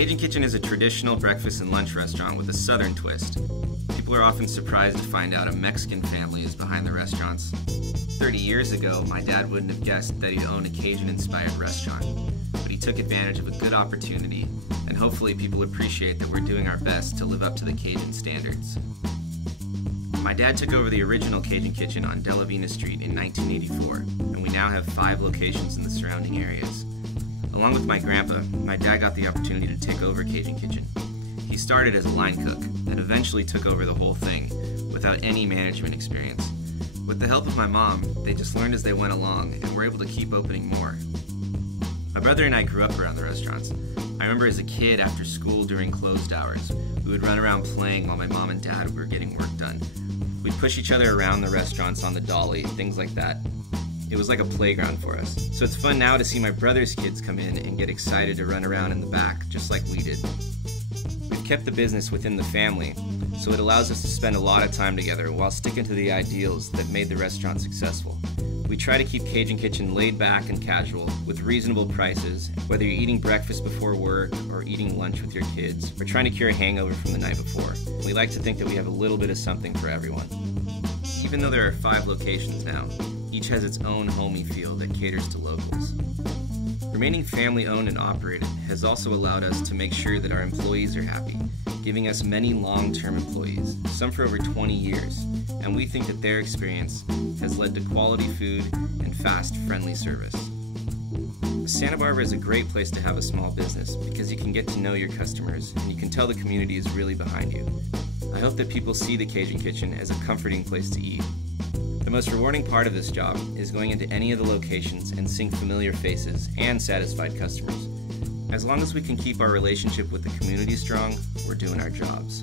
Cajun Kitchen is a traditional breakfast and lunch restaurant with a southern twist. People are often surprised to find out a Mexican family is behind the restaurants. 30 years ago, my dad wouldn't have guessed that he'd own a Cajun-inspired restaurant, but he took advantage of a good opportunity, and hopefully people appreciate that we're doing our best to live up to the Cajun standards. My dad took over the original Cajun Kitchen on Vina Street in 1984, and we now have 5 locations in the surrounding areas. Along with my grandpa, my dad got the opportunity to take over Cajun Kitchen. He started as a line cook and eventually took over the whole thing without any management experience. With the help of my mom, they just learned as they went along and were able to keep opening more. My brother and I grew up around the restaurants. I remember as a kid after school during closed hours, we would run around playing while my mom and dad were getting work done. We'd push each other around the restaurants on the dolly, things like that. It was like a playground for us. So it's fun now to see my brother's kids come in and get excited to run around in the back, just like we did. We've kept the business within the family, so it allows us to spend a lot of time together while sticking to the ideals that made the restaurant successful. We try to keep Cajun Kitchen laid back and casual, with reasonable prices, whether you're eating breakfast before work or eating lunch with your kids, or trying to cure a hangover from the night before. We like to think that we have a little bit of something for everyone. Even though there are 5 locations now, each has its own homey feel that caters to locals. Remaining family-owned and operated has also allowed us to make sure that our employees are happy, giving us many long-term employees, some for over 20 years, and we think that their experience has led to quality food and fast, friendly service. Santa Barbara is a great place to have a small business because you can get to know your customers and you can tell the community is really behind you. I hope that people see the Cajun Kitchen as a comforting place to eat. The most rewarding part of this job is going into any of the locations and seeing familiar faces and satisfied customers. As long as we can keep our relationship with the community strong, we're doing our jobs.